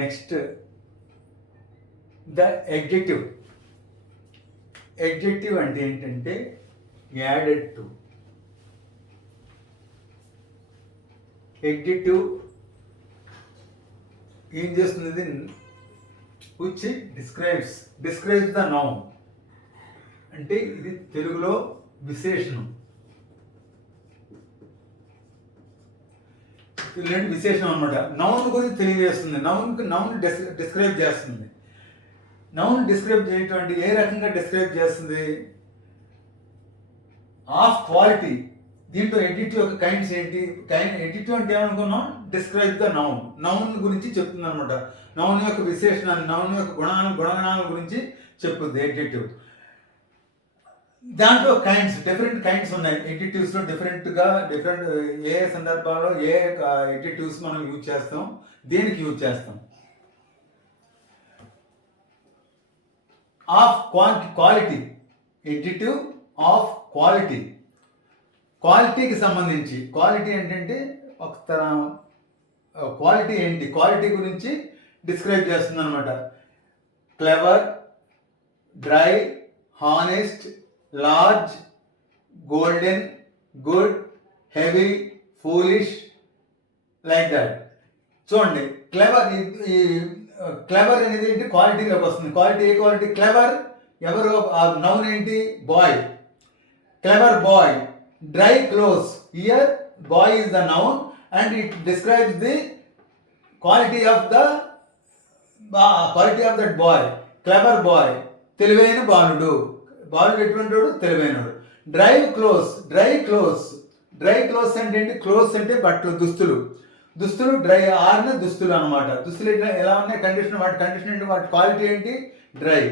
Next the adjective. Adjective అంటే ఏంటంటే added to. Adjective ఏం చేస్తుంది? Which describes the noun. అంటే ఇది తెలుగులో విశేషణం. విశేషణం అనమాట. నౌన్ గురించి తెలియజేస్తుంది. నౌన్ డిస్క్రైబ్ చేస్తుంది. నౌన్ డిస్క్రైబ్ చేయటం అంటే ఏ రకంగా డిస్క్రైబ్ చేస్తుంది? Of quality. దీంట్లో ఎడిటివ్ యొక్క కైండ్స్ ఏంటి? ఎడిటివ్ అంటే ఏమనుకున్నాం? Describe the noun. నౌన్ గురించి చెప్తుంది అనమాట. నౌన్ యొక్క విశేషణాన్ని, నౌన్ యొక్క గుణగణాల గురించి చెప్పుద్ది ఎడిటివ్. దాంట్లో డిఫరెంట్ కైండ్స్ ఉన్నాయి. ఎడిటివ్స్లో డిఫరెంట్ ఏ సందర్భాల్లో ఏ ఎడిటివ్స్ మనం యూజ్ చేస్తాం, దేనికి యూజ్ చేస్తాం. Of quality. Additive of quality. క్వాలిటీకి సంబంధించి. క్వాలిటీ ఏంటంటే ఒక క్వాలిటీ ఏంటి? క్వాలిటీ గురించి డిస్క్రైబ్ చేస్తుంది అనమాట. Clever, dry, honest, large, golden, good, heavy, foolish, like that. చూడండి, క్లెవర్ అనేది ఏంటి? క్వాలిటీలోకి వస్తుంది. క్వాలిటీ ఏ క్వాలిటీ? క్లెవర్. ఎవరు? నౌన్ ఏంటి? Boy. Clever boy. Dry clothes. Here boy is the noun and it describes the quality of that boy. Clever boy. తెలివైన బాలుడు. బాలుడు ఎటువంటి వాడు? తెలివైనడు. డ్రై క్లోత్స్ అంటే ఏంటి? క్లోత్స్ అంటే బట్టలు, దుస్తులు డ్రై, ఆరిన దుస్తులు అనమాట. దుస్తులు ఎలా ఉన్నాయి? కండిషన్. వాటి కండిషన్ ఏంటి? వాటి క్వాలిటీ ఏంటి? డ్రై.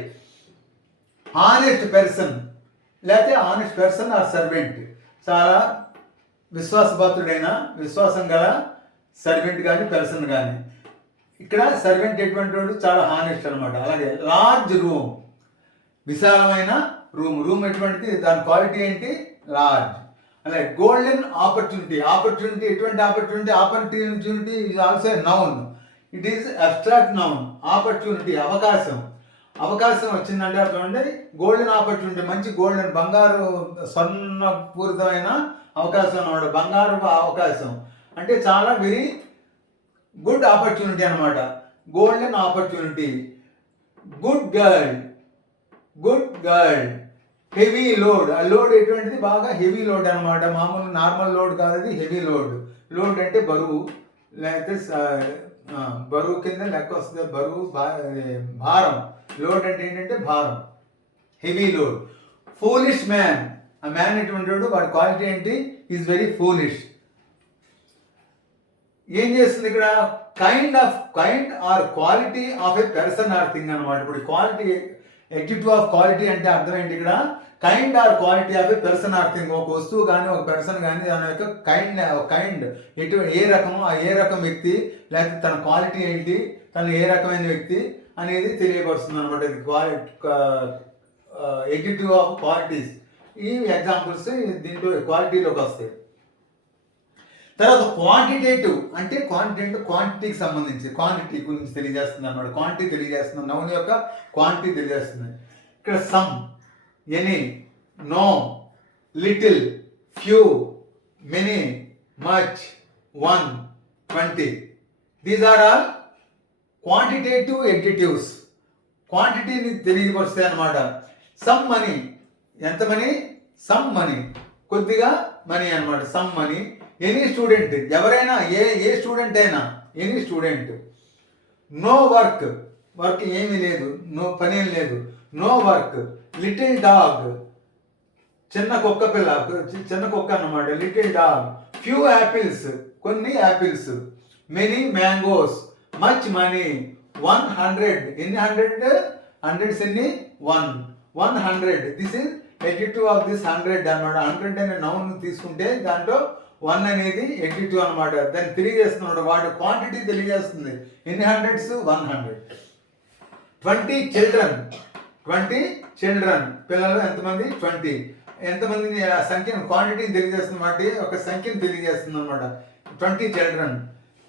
హానెస్ట్ పర్సన్, లేకపోతే హానెస్ట్ పర్సన్ ఆర్ సర్వెంట్. చాలా విశ్వాసపాత్రుడైన, విశ్వాసం గల సర్వెంట్ కానీ పర్సన్ కానీ. ఇక్కడ సర్వెంట్ ఎటువంటి వాడు? చాలా హానెస్ట్ అనమాట. అలాగే లార్జ్ రూమ్, విశాలమైన రూమ్ ఎటువంటిది? దాని క్వాలిటీ ఏంటి? లార్జ్. అలాగే గోల్డెన్ ఆపర్చునిటీ. ఎటువంటి opportunity is also noun. It is abstract noun. Opportunity, అవకాశం వచ్చిందంటే అర్థం అంటే గోల్డెన్ ఆపర్చునిటీ. మంచి గోల్డెన్, బంగారు, స్వర్ణపూరితమైన అవకాశం అన్నమాట. బంగారు అవకాశం అంటే చాలా వెరీ గుడ్ ఆపర్చునిటీ అనమాట. Golden opportunity. Good girl. Heavy load. ఆ లోడ్ ఎటువంటిది? బాగా హెవీ లోడ్ అనమాట. మామూలు నార్మల్ లోడ్ కాదు, అది హెవీ లోడ్. లోడ్ అంటే బరువు, లేకపోతే బరువు కింద లెక్క వస్తుంది. బరువు, భారం. లోడ్ అంటే ఏంటంటే భారం, హెవీ లోడ్. Foolish man. ఆ మ్యాన్ ఎటువంటి వాడు? వాడి క్వాలిటీ ఏంటి? Is very foolish. ఏం చేస్తుంది ఇక్కడ? Kind are quality of A person or thing అనమాట. ఇప్పుడు క్వాలిటీ, ఎడ్జెక్టివ్ ఆఫ్ క్వాలిటీ అంటే అర్థం ఏంటి ఇక్కడ? Kind are quality of A person or thing. ఒక వస్తువు కానీ, ఒక పర్సన్ కానీ, దాని యొక్క కైండ్ ఏ రకము, ఆ ఏ రకం వ్యక్తి, లేకపోతే తన క్వాలిటీ ఏంటి, తను ఏ రకమైన వ్యక్తి అనేది తెలియపరుస్తుంది అనమాట. ఇది ఎడ్జెక్టివ్ ఆఫ్ క్వాలిటీస్. ఈ ఎగ్జాంపుల్స్ దీంట్లో క్వాలిటీలోకి వస్తాయి. తర్వాత క్వాంటిటేటివ్ అంటే క్వాంటిటీకి సంబంధించి, క్వాంటిటీ గురించి తెలియజేస్తుంది అనమాట. క్వాంటిటీ తెలియజేస్తుంది, నౌన్ యొక్క క్వాంటిటీ తెలియజేస్తుంది. ఇక్కడ some, any, no, little, few, many, much, 1, 20. These are all quantitative adjectives. క్వాంటిటీని తెలియపరుస్తాయి అనమాట. Some money. ఎంత మనీ? Some money. కొద్దిగా మనీ అనమాట. Some money. Any student. ఎవరైనా, ఏ స్టూడెంట్ అయినా, ఎనీ స్టూడెంట్. No work. ఏమీ లేదు, పని ఏం లేదు. No work. Little dog. చిన్న కుక్క అన్నమాట. Little dog. Few apples. కొన్ని apples. Many mangoes. Much money. 100. ఎన్ని హండ్రెడ్స్ ఎన్ని? 100. This is adjective of this 100 అనమాట. 100 అనే నౌన్ తీసుకుంటే దాంట్లో 1 అనేది ఎడ్జెక్టివ్ అనమాట. దాన్ని తెలియజేస్తున్నాడు. వాటి క్వాంటిటీ తెలియజేస్తుంది. ఎన్ని హండ్రెడ్స్? 100. 20 చిల్డ్రన్. పిల్లలు ఎంతమంది? 20. ఎంతమందిని? సంఖ్యను, క్వాంటిటీని తెలియజేస్తుంది. వాటి ఒక సంఖ్యను తెలియజేస్తుంది అనమాట. 20 చిల్డ్రన్.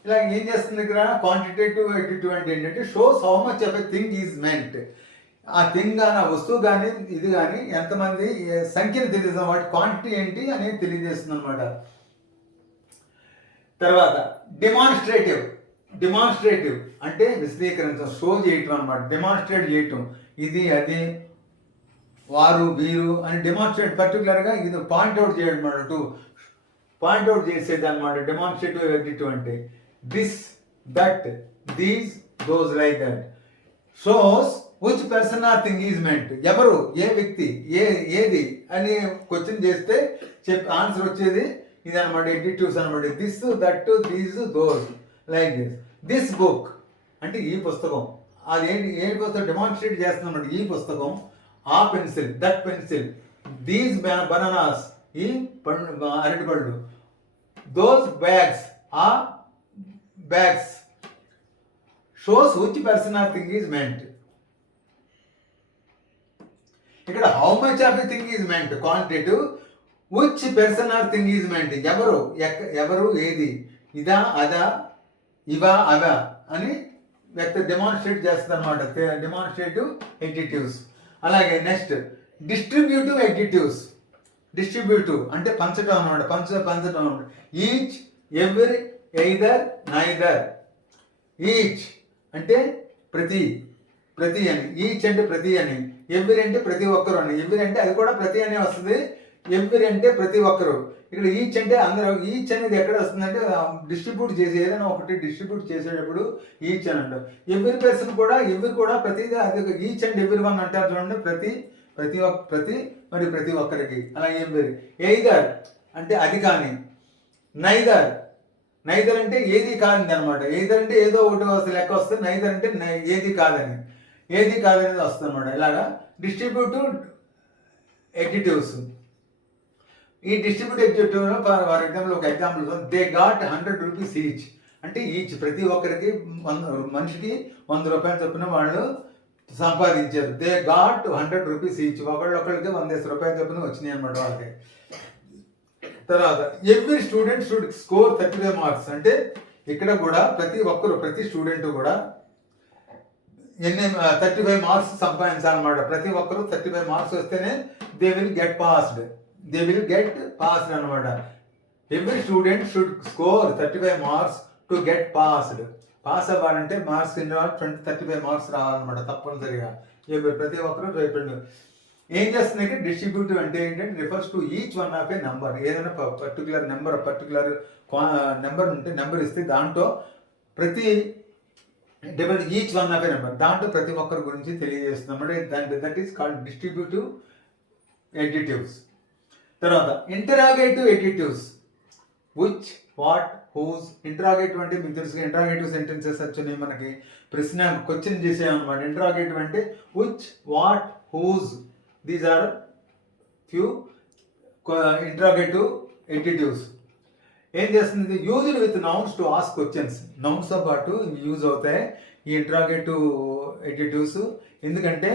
ఇలా ఏం చేస్తుంది ఇక్కడ క్వాంటిటేటివ్ ఎడిటివ్ అంటే ఏంటంటే shows how much of a thing is meant. ఆ థింగ్ కానీ ఆ వస్తువు కానీ ఇది కానీ ఎంతమంది సంఖ్యను తెలియజేస్తాం, వాటి క్వాంటిటీ ఏంటి అనేది తెలియజేస్తుంది అనమాట. తర్వాత డెమాన్స్ట్రేటివ్. డెమాన్స్ట్రేటివ్ అంటే విశదీకరించడం, షో చేయటం అనమాట. డెమాన్స్ట్రేట్ చేయటం, ఇది అది వారు వీరు అని డెమాన్స్ట్రేట్ పర్టికులర్గా ఇది పాయింట్అవుట్ చేయడం అన్నట్టు, పాయింట్అవుట్ చేసేది అనమాట డెమాన్స్ట్రేటివ్ ఎడిటివ్ అంటే. This, that, these, those, like that. Shows which person or thing is meant. ఎవరు, ఏ వ్యక్తి, ఏది అని క్వశ్చన్ చేస్తే ఆన్సర్ వచ్చేది ఇది అనమాట, ఎడిటివ్స్ అనమాట. This, that, these, those, like this. This book అంటే ఈ పుస్తకం, అదేంటి ఏ పుస్తకం డెమాన్స్ట్రేట్ చేస్తుంది అనమాట. ఈ పుస్తకం, ఆ pencil, that pencil, these bananas, ఈ పండు అరటిపళ్ళు, దోస్ బ్యాగ్స్, ఆ bags. Shows which person or thing is meant. ఇక్కడ how much of a thing is meant quantitative, which person or thing is meant ఎవరు, ఎవరు, ఏది, ఇదా అదా, ఇవా అవా అని డెమాన్స్ట్రేట్ చేస్తుంది అనమాట, డెమాన్స్ట్రేటివ్ ఎడిటివ్స్. అలాగే నెక్స్ట్ డిస్ట్రిబ్యూటివ్ ఎడిటివ్స్. డిస్ట్రిబ్యూటివ్ అంటే పంచడం అనమాట, పంచడం అనమాట. Each, every, either, neither. Each అంటే ప్రతి, ప్రతి అని. ఈచ్ అంటే ప్రతి అని. ఎవ్రీ అంటే ప్రతి ఒక్కరు అని. ఎవ్రీ అంటే అది కూడా ప్రతి అనే వస్తుంది. ఎవ్రీ అంటే ప్రతి ఒక్కరు. ఇక్కడ ఈచ్ అంటే అందరూ. ఈచ్ అనేది ఎక్కడ వస్తుందంటే డిస్ట్రిబ్యూట్ చేసి ఏదైనా ఒకటి డిస్ట్రిబ్యూట్ చేసేటప్పుడు ఈచ్ అని అంటారు. ఎవ్రీ పర్సన్ కూడా, ఎవ్రీ కూడా ప్రతిదీ అది ఈచ్ అండ్ ఎవ్రీ వన్ అంటారు చూడండి, ప్రతి మరి ప్రతి ఒక్కరికి. అలా ఎవ్రీ. ఎయిదర్ అంటే అది కానీ. నైదర్, నైదర్ అంటే ఏది కాదని అనమాట. ఎయిదర్ అంటే ఏదో ఒకటి వస్తుంది లెక్క వస్తుంది, నైదర్ అంటే ఏది కాదని, ఏది కాదనేది వస్తుంది అనమాట. ఇలాగా డిస్ట్రిబ్యూటివ్ ఎడిటివ్స్. ఈ డిస్ట్రిబ్యూటివ్ ఎగ్జిక్యూటివ్లో ఫర్ ఎగ్జాంపుల్ ఒక example, they got 100 rupees each అంటే ఈచ్ ప్రతి ఒక్కరికి మనిషికి 100 రూపాయలు చొప్పున వాళ్ళు సంపాదించారు. They got 100 rupees each. ఒకళ్ళకి 100 రూపాయలు చొప్పున వచ్చినాయి అనమాట వాళ్ళకి. తర్వాత every student should score 35 marks అంటే ఇక్కడ కూడా ప్రతి ఒక్కరు, ప్రతి స్టూడెంట్ కూడా 35 మార్క్స్ సంపాదించాలన్నమాట. ప్రతి ఒక్కరు 35 మార్క్స్ వస్తేనే they will get passed. They will get passed అనమాట. Every student should score 35 marks to get passed. Pass అవ్వాలంటే మార్క్స్ 35 మార్క్స్ రావాలన్నమాట తప్పనిసరిగా. ప్రతి ఒక్కరు రేపండి. ఏం చేస్తుంది డిస్ట్రిబ్యూటివ్ అంటే ఏంటంటే refers to each one of a number. ఏదైనా పర్టికులర్ నెంబర్ ఉంటే నెంబర్ ఇస్తే దాంట్లో ప్రతి each one of a number దాంట్లో ప్రతి ఒక్కరి గురించి తెలియజేస్తుంది. దట్ ఈస్ కాల్డ్ డిస్ట్రిబ్యూటివ్ ఎడిటివ్స్. తర్వాత ఇంటరాగేటివ్ ఎడిటివ్స్. Which, what, whose. ఇంటరాగేటివ్ అంటే మీకు తెలుసు, ఇంటరాగేటివ్ సెంటెన్సెస్ వచ్చినాయి మనకి, ప్రశ్న క్వశ్చన్ చేసామన్నమాట. ఇంటరాగేటివ్ అంటే which, what, whose. These are few interrogative ఎడిటివ్స్. ఏం చేస్తుంది, used with nouns to ask questions. నౌన్స్తో పాటు యూజ్ అవుతాయి ఈ ఇంటరాగేటివ్ ఎడిటివ్స్. ఎందుకంటే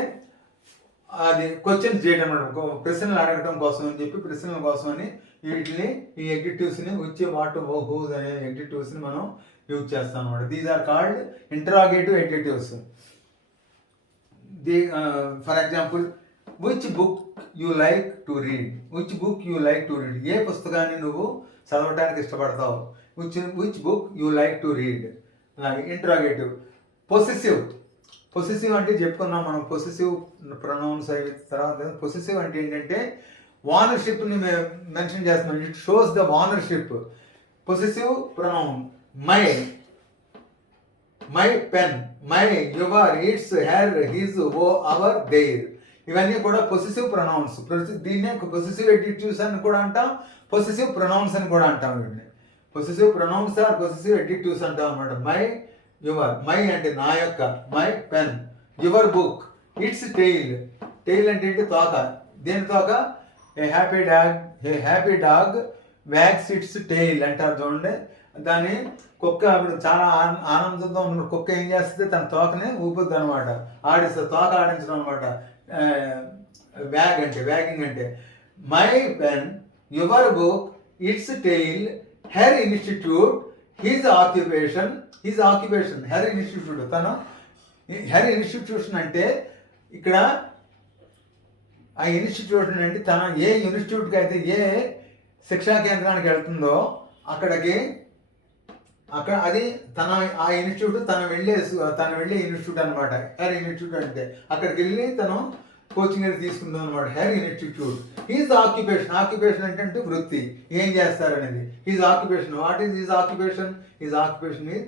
అది క్వశ్చన్స్ చేయడం అనమాట, ప్రశ్నలు అడగడం కోసం అని చెప్పి, ప్రశ్నల కోసం అని వీటిని ఈ ఎడిటివ్స్ని వచ్చి వాట్, హూజ్ అనే ఎడిటివ్స్ని మనం యూజ్ చేస్తాం అనమాట. దీస్ ఆర్ కాల్డ్ ఇంటరాగేటివ్ ఎడిటివ్స్. For example, which book you like to read. Which book you like to read. ఏ పుస్తకాన్ని నువ్వు చదవటానికి ఇష్టపడతావు. Which book you like to read. అలాగే ఇంటరాగేటివ్. పొసెసివ్. పొసెసివ్ అంటే చెప్పుకున్నాం మనం, పొసెసివ్ ప్రొనౌన్స్ అయ్యి. తర్వాత పొసెసివ్ అంటే ఏంటంటే ఓనర్షిప్ని మెన్షన్ చేస్తున్నాం. It shows the ownership. Possessive pronoun. My, my pen, my, your, its, her, his, oh, our, their. ఇవన్నీ కూడా పొసెసివ్ ప్రొనౌన్స్. దీన్నే పొసెసివ్ ఎడిటివ్స్ అని కూడా అంటాం, పొసెసివ్ ప్రొనౌన్స్ అని కూడా అంటాం. వీటిని పొసెసివ్ ప్రొనౌన్స్ ఆర్ పొసెసివ్ ఎడిటివ్స్ అంటాం అనమాట. మై, యువర్, మై అంటే నా యొక్క, my pen. Your book, its tail. Tail అంటే ఏంటి, తోక. దేని తోక, a happy dog wags it's tail అంటారు చూడండి. దాని కుక్క అప్పుడు చాలా ఆనందంతో ఉన్న కుక్క ఏం చేస్తుంది, తన తోకని ఊపుద్ది అనమాట, ఆడిస్తుంది, తోక ఆడించడం అనమాట. వ్యాగింగ్ అంటే. My pen, your book, its tail, her institute, his occupation her institute. తను హెర్ ఇన్స్టిట్యూషన్ అంటే ఇక్కడ ఆ ఇన్స్టిట్యూషన్ అంటే తన ఏ ఇన్స్టిట్యూట్కి అయితే ఏ శిక్షా కేంద్రానికి వెళ్తుందో అక్కడ అది ఆ ఇన్స్టిట్యూట్ తను వెళ్ళే ఇన్స్టిట్యూట్ అనమాట. హెర్ ఇన్స్టిట్యూట్ అంటే అక్కడికి వెళ్ళి తను కోచింగ్ అనేది తీసుకుంటాం అనమాట. Her institute. హీజ్ ఆక్యుపేషన్ అంటే వృత్తి, ఏం చేస్తారనేది. His occupation. What is his occupation? His occupation is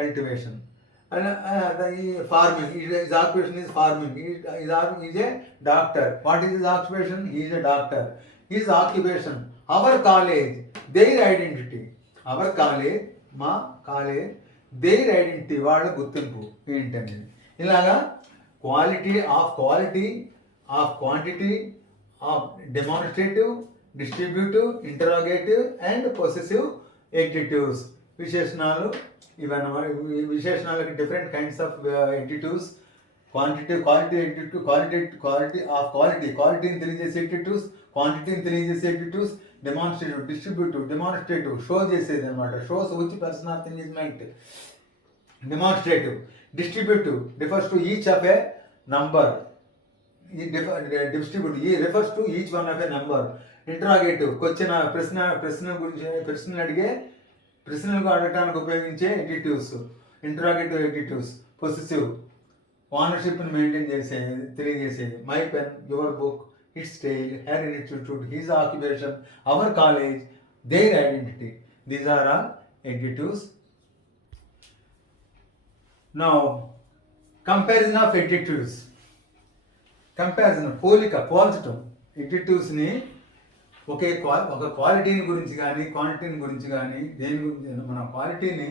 cultivation. Farming. His occupation is farming. He is a doctor. What is his occupation? He is a doctor. His occupation. Our college, their identity. Our college, మా college, their identity, వాళ్ళ గుర్తింపు ఏంటనేది. ఇలాగా quality of quantity of demonstrative, distributive, interrogative and possessive adjectives. విశేషణాలు విశేషణాలకి different kinds of adjectives. క్వాలిటీని తెలియజేసే adjectives, క్వాంటిటీని తెలియజేసే ఎడ్జెక్టివ్స్, డెమాన్స్ట్రేటివ్ షో చేసేది అనమాట. Shows which personality is meant. Demonstrative. Distributive refers to each of A number. refers to each one of a number. Interrogative ప్రశ్నలు అడగడానికి ఉపయోగించే additives, interrogative additives. Possessive ఓనర్షిప్ని maintain తెలియజేసేది. My pen, your book, it's tile, her institute, his occupation, hour college, there identity. These are all additives. Now comparison of additives. పోల్చటం. ఎడిటివ్స్ని ఒక క్వాలిటీని గురించి కానీ క్వాంటిటీని గురించి కానీ దేని గురించి మన క్వాంటిటీని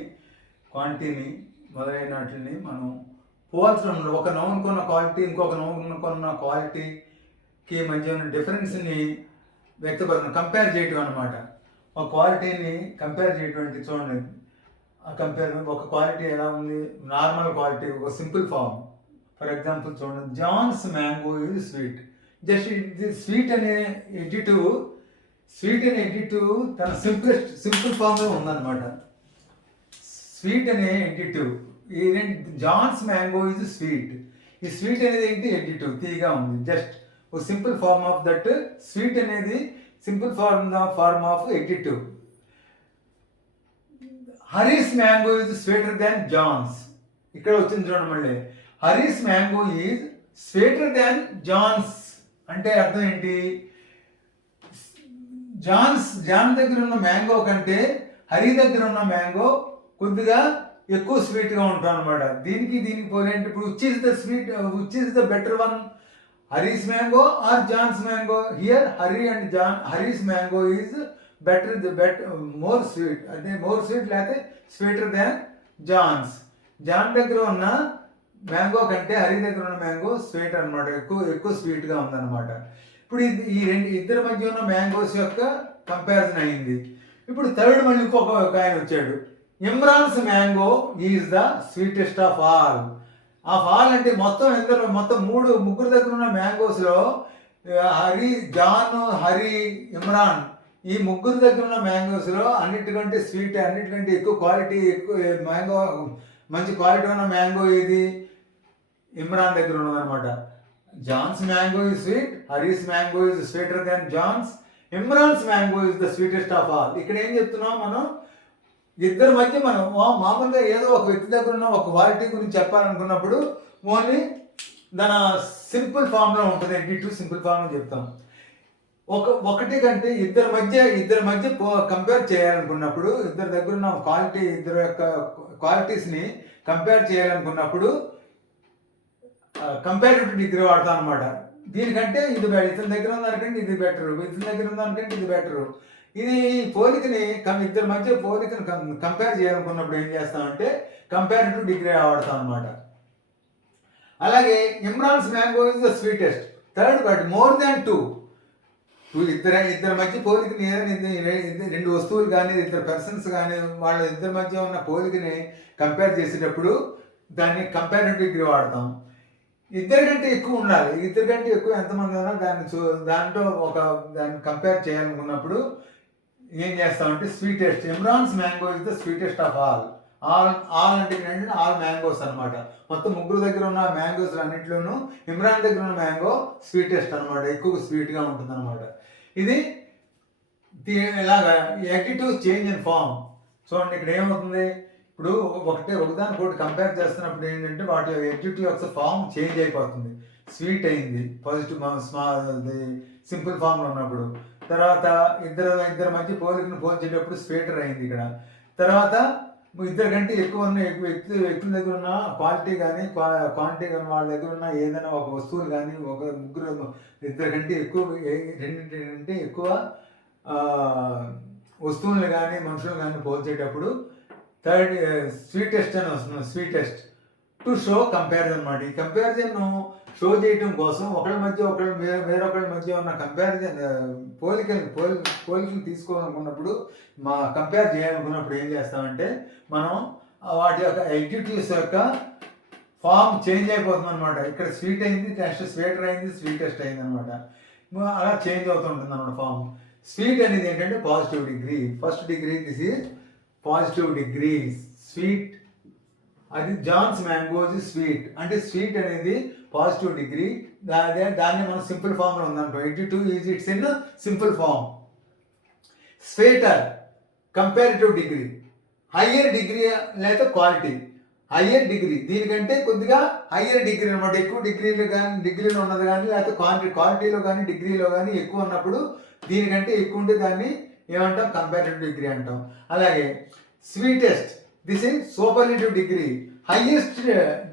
మొదలైన వాటిని మనం పోల్చడం. ఒక నౌన్ కొన్న క్వాలిటీ ఇంకొక నౌన్ కొన్న క్వాలిటీకి మధ్య ఉన్న డిఫరెన్స్ని వ్యక్తపరచడం, కంపేర్ చేయటం అనమాట. ఒక క్వాలిటీని కంపేర్ చేయటం అంటే చూడండి, ఒక క్వాలిటీ ఎలా ఉంది, నార్మల్ క్వాలిటీ, ఒక సింపుల్ ఫామ్. ఫర్ ఎగ్జాంపుల్ చూడండి, John's mango is sweet. Just sweet అనే ఎడిటివ్ తన సింపుల్ ఫామ్లో ఉందన్నమాట. స్వీట్ అనే ఎడిటివ్. John's mango is sweet. ఈ స్వీట్ అనేది ఏంటి? ఎడిటివ్, తీగా ఉంది. జస్ట్ ఒక simple form of that sweet అనేది సింపుల్ ఫార్మ్ ఆఫ్ ఎడిటివ్. Harry's mango is sweeter than John's. ఇక్కడ వచ్చింది చూడండి మళ్ళీ. Harry's mango is sweeter than John's అంటే అర్థం ఏంటి? జాన్ దగ్గర ఉన్న మ్యాంగో కంటే హరి దగ్గర ఉన్న మ్యాంగో కొద్దిగా ఎక్కువ స్వీట్గా ఉంటాం అనమాట. దీనికి పోలేంటి? ఇప్పుడు which is the better one? Harry's mango or John's mango? Here Harry's mango is more sweet. అంటే మోర్ స్వీట్ లేకపోతే స్వీటర్ దాన్ జాన్స్. జాన్ దగ్గర ఉన్న మ్యాంగో కంటే హరి దగ్గర ఉన్న మ్యాంగో స్వీట్ అనమాట, ఎక్కువ స్వీట్గా ఉందన్నమాట. ఇప్పుడు ఇద్దరి మధ్య ఉన్న మ్యాంగోస్ యొక్క కంపారిజన్ అయింది. ఇప్పుడు థర్డ్ మళ్ళీ ఇంకొక ఆయన వచ్చాడు. ఇమ్రాన్స్ mango is the sweetest of all. అంటే మొత్తం ముగ్గురు దగ్గర ఉన్న మ్యాంగోస్లో హరి, ఇమ్రాన్ ఈ ముగ్గురు దగ్గర ఉన్న మ్యాంగోస్లో అన్నిటికంటే స్వీట్, అన్నిటికంటే ఎక్కువ క్వాలిటీ, మంచి క్వాలిటీ ఉన్న మ్యాంగో ఇది ఇమ్రాన్ దగ్గర ఉన్నదన్నమాట. John's mango is sweet, Harry's mango is sweeter than John's, Imran's mango is the sweetest of all. ఇక్కడ ఏం చెప్తున్నాం మనం? ఇద్దరి మధ్య మనం మామూలుగా ఏదో ఒక వ్యక్తి దగ్గర ఉన్న ఒక క్వాలిటీ గురించి చెప్పాలనుకున్నప్పుడు ఓన్లీ దాని సింపుల్ ఫామ్లో ఉంటుంది. ఎడిటివ్ సింపుల్ ఫామ్ అని చెప్తాం. ఒకటి కంటే ఇద్దరి మధ్య కంపేర్ చేయాలనుకున్నప్పుడు, ఇద్దరి దగ్గర ఉన్న ఇద్దరు యొక్క క్వాలిటీస్ని కంపేర్ చేయాలనుకున్నప్పుడు కంపారిటివ్ డిగ్రీ వాడతాం అనమాట. దీనికంటే ఇది ఇతని దగ్గర ఉందనుకంటే ఇది బెటరు, ఇతని దగ్గర ఉందనుకంటే ఇది బెటరు. ఇది ఇద్దరి మధ్య పోలికని కంపేర్ చేయాలనుకున్నప్పుడు ఏం చేస్తామంటే కంపారిటివ్ డిగ్రీ వాడతాం అనమాట. అలాగే ఇమ్రాన్స్ mango is the sweetest. Third but more than two. ఇద్దరి మధ్య పోలికని రెండు వస్తువులు కానీ ఇద్దరు పర్సన్స్ కానీ వాళ్ళ ఇద్దరి మధ్య ఉన్న పోలికని కంపేర్ చేసేటప్పుడు దాన్ని కంపారిటివ్ డిగ్రీ వాడతాం. ఇద్దరి కంటే ఎక్కువ ఉండాలి. ఇద్దరి కంటే ఎక్కువ ఎంతమంది ఉన్నా దాన్ని కంపేర్ చేయాలనుకున్నప్పుడు ఏం చేస్తామంటే sweetest, ఇమ్రాన్స్ mango is the sweetest of all అంటే ఏంటంటే ఆల్ మ్యాంగోస్ అనమాట. మొత్తం ముగ్గురు దగ్గర ఉన్న మ్యాంగోస్ అన్నింటిలోనూ ఇమ్రాన్ దగ్గర ఉన్న మ్యాంగో స్వీటెస్ట్ అనమాట, ఎక్కువ స్వీట్గా ఉంటుంది అనమాట. ఇది ఇలాగా యాటిట్యూడ్ చేంజ్ ఇన్ ఫామ్. చూడండి ఇక్కడ ఏమవుతుంది, ఇప్పుడు ఒకదానికొకటి కంపేర్ చేస్తున్నప్పుడు ఏంటంటే వాటి యాటిట్యూడ్ యొక్క ఫామ్ చేంజ్ అయిపోతుంది. స్వీట్ అయింది పాజిటివ్ సింపుల్ ఫామ్లో ఉన్నప్పుడు, తర్వాత ఇద్దరు మధ్య పోల్చేటప్పుడు స్వీటర్ అయింది ఇక్కడ. తర్వాత ఇద్దరు కంటే ఎక్కువ ఉన్న వ్యక్తుల దగ్గర ఉన్న క్వాలిటీ కానీ క్వాంటిటీ కానీ వాళ్ళ దగ్గర ఉన్న ఏదైనా ఒక వస్తువులు కానీ ఇద్దరు కంటే ఎక్కువ రెండింటి కంటే ఎక్కువ వస్తువులు కానీ మనుషులు కానీ పోల్చేటప్పుడు థర్డ్ స్వీటెస్ట్ అని వస్తుంది. స్వీటెస్ట్ టు షో కంపారిజన్ అనమాట. ఈ కంపారిజన్ షో చేయడం కోసం వేరొకరి మధ్య ఉన్న కంపారిజన్ పోలికలు తీసుకోవాలనుకున్నప్పుడు కంపేర్ చేయాలనుకున్నప్పుడు ఏం చేస్తామంటే మనం వాటి యొక్క యాటిట్యూడ్స్ యొక్క ఫామ్ చేంజ్ అయిపోతుంది అనమాట. ఇక్కడ స్వీట్ అయింది, నెక్స్ట్ స్వీటర్ అయింది, స్వీటెస్ట్ అయింది అనమాట. అలా చేంజ్ అవుతుంటుంది అనమాట ఫామ్. స్వీట్ అనేది ఏంటంటే positive degree, first degree this is positive degree. Sweet అది జాన్స్ మ్యాంగోస్ స్వీట్ అంటే స్వీట్ అనేది పాజిటివ్ డిగ్రీ. దాన్ని మనం సింపుల్ ఫామ్లో ఉందనుకో 82 is its in simple form. Sweeter comparative degree, higher degree లేదా క్వాలిటీ. హయ్యర్ డిగ్రీ దీనికంటే కొద్దిగా హయ్యర్ డిగ్రీ అనమాట. ఎక్కువ డిగ్రీలో ఉన్నది కానీ లేకపోతే క్వాలిటీలో కానీ డిగ్రీలో కానీ ఎక్కువ ఉన్నప్పుడు దీనికంటే ఎక్కువ ఉంటే దాన్ని ఏమంటాం, కంపారిటివ్ డిగ్రీ అంటాం. అలాగే sweetest this is superlative degree, highest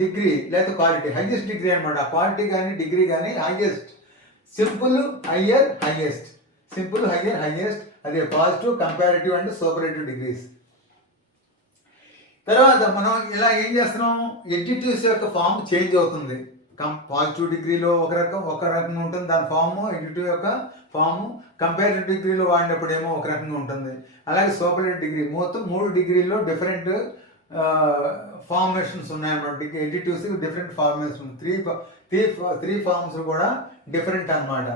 degree లేదా క్వాలిటీ. హైయెస్ట్ డిగ్రీ అనమాట, క్వాలిటీ కానీ డిగ్రీ కానీ highest. Simple higher highest, simple higher highest, అదే positive comparative and superlative degrees. తర్వాత మనం ఇలా ఏం చేస్తున్నాం, యాటిట్యూడ్స్ యొక్క ఫామ్ చేంజ్ అవుతుంది. పాజిటివ్ డిగ్రీలో ఒక రకంగా ఉంటుంది దాని ఫాము, యాటిట్యూడ్ యొక్క ఫాము. కంపారిటివ్ డిగ్రీలో వాడినప్పుడు ఏమో ఒక రకంగా ఉంటుంది. అలాగే సూపర్లేటివ్ డిగ్రీ మొత్తం 3 డిగ్రీల్లో డిఫరెంట్ ఫార్మేషన్స్ ఉన్నాయన్నమాట. Attitudes different formation, three forms కూడా డిఫరెంట్ అనమాట.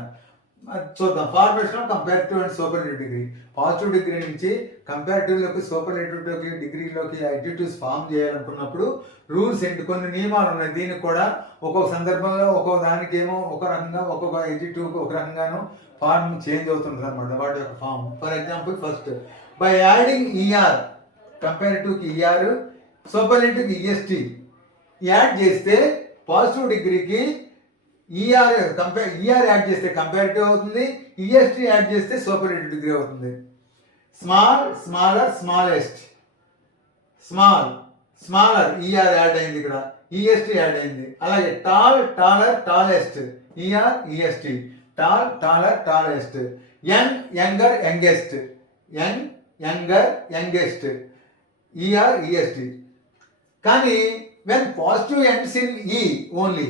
చూద్దాం formation comparative and superlative degree. Positive degree నుంచి కంపారిటివ్లోకి సూపర్లేటివ్ డిగ్రీలోకి యాటిట్యూడ్స్ ఫామ్ చేయాలనుకున్నప్పుడు రూల్స్ ఏంటి, కొన్ని నియమాలు ఉన్నాయి. దీనికి కూడా ఒక్కొక్క సందర్భంలో ఒక్కొక్క దానికి ఏమో ఒక రకంగా ఒక్కొక్క యాటిట్యూడ్ ఒక రకంగాను ఫార్మ్ చేంజ్ అవుతుంటుంది అనమాట వాటి యొక్క form. For example first by adding E R, కంపారిటివ్కి ఈఆర్, సూపర్లేటివ్కి ఈఎస్టీ యాడ్ చేస్తే పాజిటివ్ డిగ్రీకి ఈఆర్ యాడ్ చేస్తే కంపారిటివ్ అవుతుంది, ఈఎస్టీ యాడ్ చేస్తే సూపర్లేటివ్ డిగ్రీ అవుతుంది. Small smaller smallest, smaller E R add అయింది, ఇక్కడ ఈఎస్టీ యాడ్ అయింది. అలాగే tall taller tallest, E R E S T, tall taller tallest. Younger youngest, younger youngest, E R E S T. కానీ when positive ends in E only,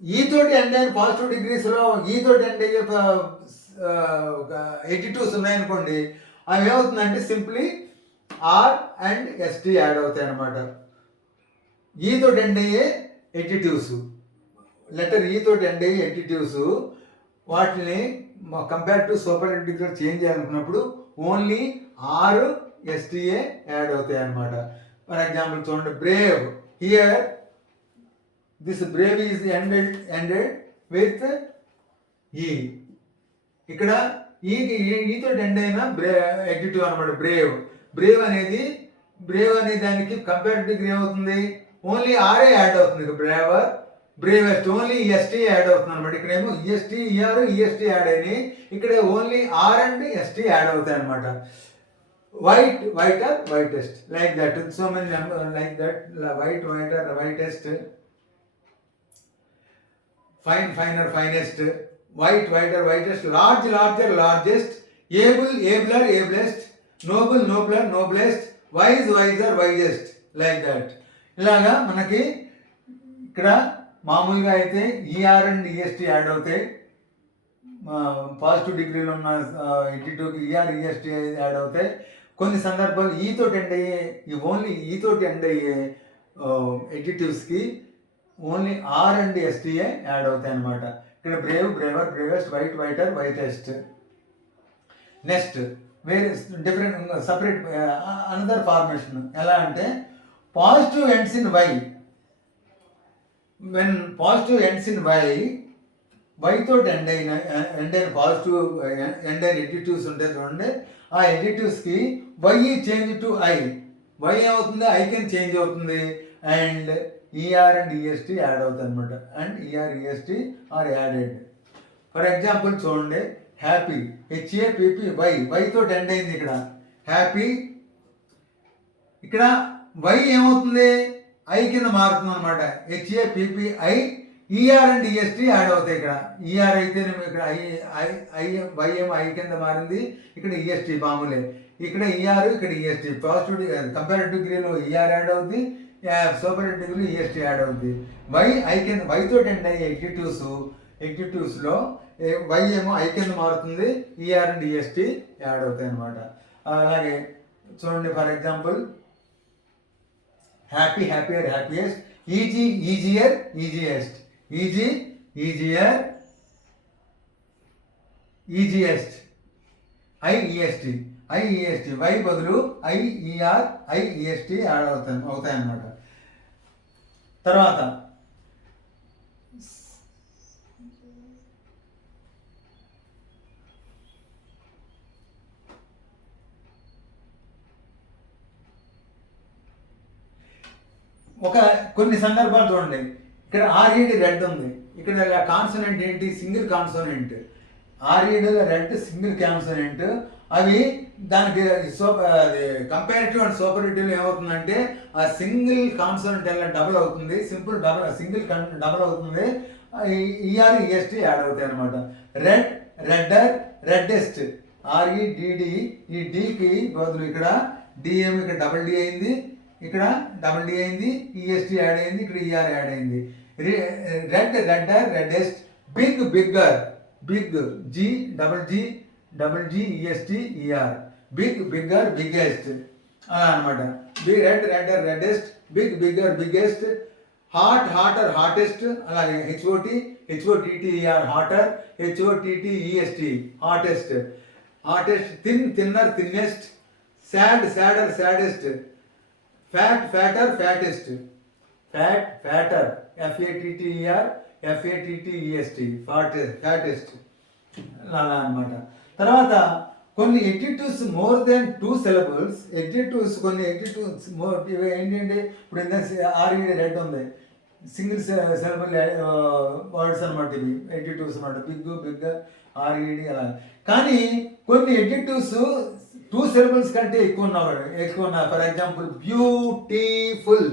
E తోటి end అయిన positive డిగ్రీస్లో ఈ తోటి end అయ్యే 82s ఉన్నాయనుకోండి, అవి ఏమవుతుందంటే simply R and ST add అవుతాయి అన్నమాట. ఈ తోటి ఎండ్ అయ్యే 82s, లెటర్ ఈ తోటి ఎండ్ అయ్యే 82s, వాటిని కంపారిటివ్ సూపర్లేటివ్ డిగ్రీ చేంజ్ చేయాలనుకున్నప్పుడు ఓన్లీ ఆర్ ఎస్టీఏ యాడ్ అవుతాయి అన్నమాట. ఫర్ ఎగ్జాంపుల్ చూడండి, brave, here this brave is ended with E. ఇక్కడ ఈతో ఎండ్ అయిన యాటిట్యూడ్ అనమాట. బ్రేవ్ అనే దానికి కంపారిటివ్ డిగ్రీ ఏమవుతుంది, ఓన్లీ ఆర్ఏ యాడ్ అవుతుంది. Braver, bravest only S T add అవుతుంది అనమాట. ఇక్కడేమో ఈఎస్టీ ఈఆర్ ఈఎస్టీ యాడ్ అయినాయి, ఇక్కడ only R and ST add అవుతాయి అనమాట. Whiter whitest, like that, so many like that. Whiter whitest, fine finer finest, whiter whitest, large larger largest, able abler ablest, noble nobler noblest, wise wiser wisest, like that. ఇలాగా మనకి ఇక్కడ మామూలుగా అయితే E R and E S T add అవుతాయి. Positive డిగ్రీలో ఉన్న 82కి E R E S T add అవుతాయి. కొన్ని సందర్భాలు ఈతోటి ఎండ్ అయ్యే ఓన్లీ ఈతోటి ఎండ్ అయ్యే యాటిట్యూడ్స్కి only R and S T A add అవుతాయి అన్నమాట. ఇక్కడ brave braver bravest, whiter whitest. Next వేరే డిఫరెంట్ సపరేట్ అనదర్ ఫార్మేషన్. ఎలా అంటే positive ends in Y, when positive ends in Y తోటి ఎండ్ అయిన పాజిటివ్ ఎండ్ అయిన ఎడ్జెక్టివ్స్ ఉంటాయి చూడండి. ఆ ఎడ్జెక్టివ్స్కి Y change to I, Y ఏమవుతుంది, ఐ కెన్ చేంజ్ అవుతుంది. And E R and E S T add అవుతుంది అనమాట. And E R E S T are added. For example చూడండి, హ్యాపీ హెచ్ఏపిపి వై తోటి ఎండ్ అయింది ఇక్కడ హ్యాపీ. ఇక్కడ వై ఏమవుతుంది, ఐ కింద మారుతుంది అనమాట. హెచ్ఏపిపిఐ, ఈఆర్ అండ్ ఈఎస్టీ యాడ్ అవుతాయి. ఇక్కడ ఈఆర్ అయితే ఇక్కడ వై ఏమో ఐ కింద మారింది, ఇక్కడ ఈఎస్టీ మామూలే. ఇక్కడ ఈఆర్, ఇక్కడ ఈఎస్టీ. పాజిటివ్ కంపారిటివ్ డిగ్రీలో ఈఆర్ యాడ్ అవుద్ది, సూపర్ డిగ్రీలో ఈఎస్టీ యాడ్ అవుద్ది. ఐ కింద వై తోటి ఎండ్ అయ్యే ఎగ్జిక్యూటివ్స్లో వై ఏమో ఐ కింద మారుతుంది, ఈఆర్ అండ్ ఈఎస్టీ యాడ్ అవుతాయి అనమాట. అలాగే చూడండి, for example happy happier happiest, easier easiest, easier easiest, I E S T Y బదులు ఐఈఆర్ ఐఈఎస్టీ యాడ్ అవుతాయి అన్నమాట. తర్వాత కొన్ని సందర్భాలు చూడండి, ఇక్కడ ఆర్ఈడి రెడ్ ఉంది, ఇక్కడ కాన్సోనెంట్ ఏంటి, సింగిల్ కాన్సోనెంట్. ఆర్ఈడిలో రెడ్ సింగిల్ కాన్సోనెంట్. అవి దానికి కంపారిటివ్ అండ్ సూపరిటివ్లో ఏమవుతుందంటే ఆ సింగిల్ కాన్సోనెంట్ ఎలా డబుల్ అవుతుంది, సింగిల్ డబుల్ అవుతుంది, ఈఆర్ ఈఎస్టీ యాడ్ అవుతాయి అనమాట. రెడ్డర్ రెడ్డెస్ట్, ఆర్ఈడిడి, ఈ డికి బదులు ఇక్కడ డిఎం, ఇక్కడ డబుల్ డి అయింది, ఇక్కడ డబుల్ డి అయింది, ఈఎస్టీ యాడ్ అయింది, ఇక్కడ ఈఆర్ యాడ్ అయింది. రెడ్డర్ రెడ్డెస్ట్, bigger G double G EST ER, bigger biggest అలా అనమాట. రెడ్డర్ రెడ్డెస్ట్, బిగ్గర్ బిగ్గెస్ట్, హాటర్ హాటెస్ట్, అలాగే హెచ్ఓటిటిఈఆర్ hotter, హెచ్ఓటిటిఈఎస్టీ hottest, thinner thinnest, సాడర్ saddest, ఫ్యాటర్ ఫ్యాటెస్ట్, ఫ్యాటర్ ఎఫ్ఏటిటిఈఆర్ ఎఫ్ఏటిటిఈఎస్టీ ఫ్యాటెస్ట్ అలా అనమాట. తర్వాత కొన్ని ఎడ్జెక్టివ్స్ మోర్ దెన్ 2 syllables, కొన్ని ఎడ్జెక్టివ్స్ ఇవి ఏంటంటే ఇప్పుడు ఆర్ఈడి రెడ్ ఉంది, సింగిల్ సిలబుల్ వర్డ్స్ అనమాట. ఇవి ఎడ్జెక్టివ్స్ అనమాట, బిగ్ ఆర్ఈడి అలా. కానీ కొన్ని ఎడ్జెక్టివ్స్ 2 syllables కంటే ఎక్కువ ఉన్నాయి. ఫర్ ఎగ్జాంపుల్ బ్యూటిఫుల్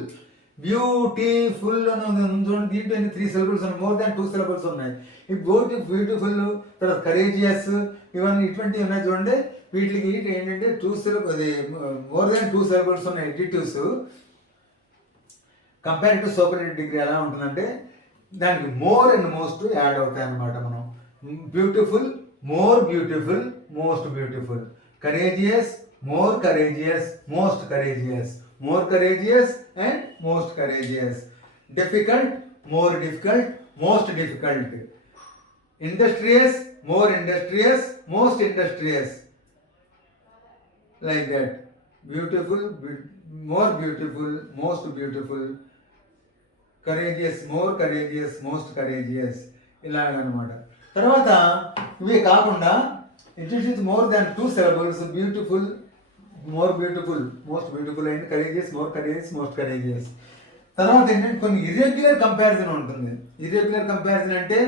అని చూడండి, దీంట్లో 3 syllables ఉన్నాయి, మోర్ దాన్ 2 syllables ఉన్నాయి. ఈ బ్యూటిఫుల్, తర్వాత కరేజియస్, ఇవన్నీ ఇటువంటివి ఉన్నాయి చూడండి. వీటికి ఏంటంటే 2 syllables, మోర్ దాన్ 2 syllables ఉన్నాయి ఎడ్జెక్టివ్స్. కంపారిటివ్ సూపర్లేటివ్ డిగ్రీ ఎలా ఉంటుందంటే దానికి మోర్ అండ్ మోస్ట్ యాడ్ అవుతాయి అన్నమాట. మనం beautiful, more beautiful, most beautiful. Courageous, more courageous, most courageous, more courageous and most courageous. Difficult, more difficult, most difficult. Industrious, more industrious, most industrious. Like that. Beautiful, more beautiful, most beautiful. Courageous, more courageous, most courageous. ఇలాగనమాట. తర్వాత ఇవి కాకుండా it is more than 2 syllables, beautiful, more beautiful, most beautiful and courageous, more courageous, most courageous. తర్వాత ఏంటంటే కొన్ని irregular comparison ఉంటుంది. Irregular comparison అంటే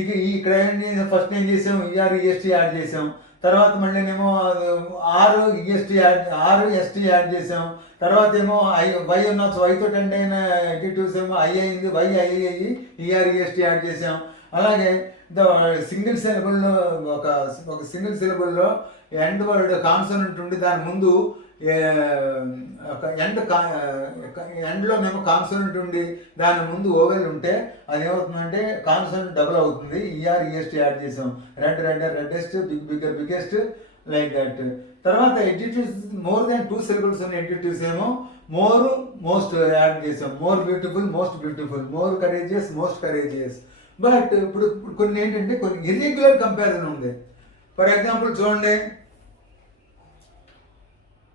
ఇక్కడ ఫస్ట్ ఏం చేసాం, ఈఆర్ ఈఎస్టీ యాడ్ చేసాం, తర్వాత మళ్ళీనేమో ఆర్ ఎస్టీ యాడ్ చేసాం, తర్వాత ఏమో వై ఉన్న వైతో టెండ్ అయిన ఎడ్జెక్టివ్స్ ఏమో ఐ అయింది, వై ఐ అయ్యి ఈఆర్ ఈఎస్టీ యాడ్ చేసాం. అలాగే సింగిల్ సిలబుల్లో ఒక సింగిల్ సిలబుల్లో ఎండ్ వర్డ్ కాన్సోనెంట్ ఉండి దాని ముందు ఒక ఎండ్లోనేమో కాన్సోనెంట్ ఉండి దాని ముందు ఓవెల్ ఉంటే అది ఏమవుతుందంటే కాన్సోనెంట్ డబుల్ అవుతుంది. ఈఆర్ ఈఎస్టీ యాడ్ చేసాం. రెడ్డెస్ట్, బిగ్గర్ బిగ్గెస్ట్, లైక్ దట్. తర్వాత ఎడ్జెక్టివ్స్ మోర్ దాన్ 2 syllables ఉన్న ఎడ్జెక్టివ్స్ ఏమో మోర్ మోస్ట్ యాడ్ చేసాం. More beautiful, most beautiful, more courageous, most courageous. But ఇప్పుడు కొన్ని ఏంటంటే కొన్ని ఇర్రెగ్యులర్ కంపారిజన్ ఉంది. ఫర్ ఎగ్జాంపుల్ చూడండి,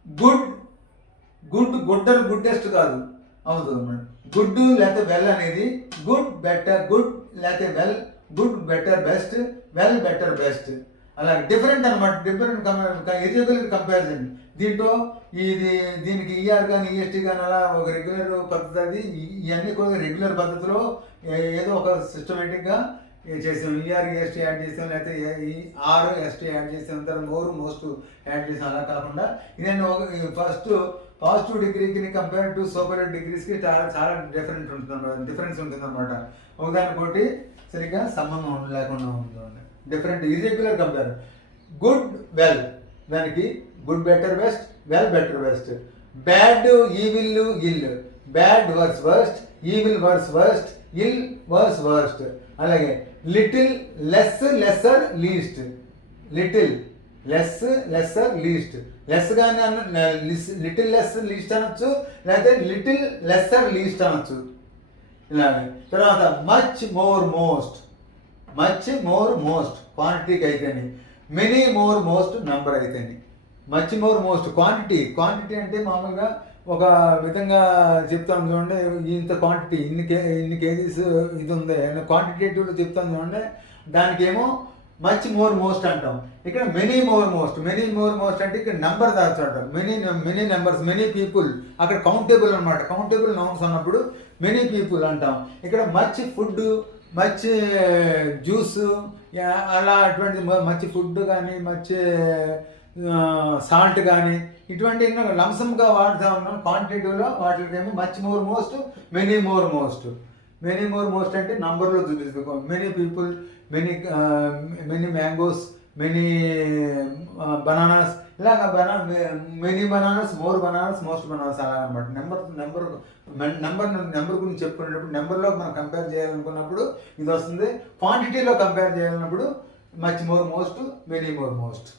గుడ్ గుడ్ గుడ్డెస్ట్ కాదు అవుతుంది. గుడ్ లేకపోతే వెల్ అనేది గుడ్ బెటర్ గుడ్ లేకపోతే well good better best well better best అలా డిఫరెంట్ అనమాట. Different irregular comparison. దీంట్లో దీనికి ఈఆర్ కానీ ఈఎస్టీ కానీ అలా ఒక రెగ్యులర్ పద్ధతి. అది ఇవన్నీ కూడా రెగ్యులర్ పద్ధతిలో ఏదో ఒక సిస్టమేటిక్గా చేసాం. ఈఆర్ ఈఎస్టీ యాడ్ చేసాం, లేకపోతే ఆర్ ఎస్టీ యాడ్ చేసాం, తర్వాత మోస్ట్ యాడ్ చేసాం. అలా కాకుండా ఇదేంటి ఫస్ట్ పాజిటివ్ డిగ్రీకి కంపేర్ టు సూపర్ డిగ్రీస్కి చాలా డిఫరెన్స్ ఉంటుంది అనమాట. ఒకదానికోటి సరిగ్గా సంబంధం లేకుండా ఉంటుంది. Different irregular compare. Good well దానికి good better best well better best. Bad evil ill, bad worse worst, evil worse worst, ill worse worst. అలాగే little less lesser least, little less lesser least. Less కానీ little less least అనొచ్చు, లేకపోతే little lesser least అనొచ్చు. ఇలాగే తర్వాత much more most, much more most క్వాంటిటీకి అయితేని, many more most number అయితేని. మచ్ మోర్ మోస్ట్ క్వాంటిటీ అంటే మామూలుగా ఒక విధంగా చెప్తాను చూడండి, ఇంత క్వాంటిటీ ఇన్ని కేజీస్ ఇది ఉంది క్వాంటిటేటివ్లో చెప్తాను చూడండి, దానికేమో మచ్ మోర్ మోస్ట్ అంటాం. ఇక్కడ మెనీ మోర్ మోస్ట్ అంటే ఇక్కడ నెంబర్ దాచుంటాం. మెనీ నెంబర్స్, మెనీ పీపుల్ అక్కడ కౌంటబుల్ అనమాట. కౌంటబుల్ నౌన్స్ అన్నప్పుడు మెనీ పీపుల్ అంటాం. ఇక్కడ మచ్ ఫుడ్, మచ్ జ్యూస్ అలా అటువంటి మచ్ ఫుడ్ కానీ మచ్ సాల్ట్ కానీ ఇటువంటి లంసంగా వాడుతూ ఉన్నాం. క్వాంటిటీలో వాటికేమో much more most, many more most. Many more most అంటే నంబర్లో చూపిస్తుంది. Many people, many mangoes, many bananas, ఇలాగ many bananas, more bananas, most bananas అలా అనమాట. నెంబర్ గురించి చెప్పుకునేటప్పుడు నెంబర్లో మనం కంపేర్ చేయాలనుకున్నప్పుడు ఇది వస్తుంది. క్వాంటిటీలో కంపేర్ చేయాలన్నప్పుడు much more most, many more most.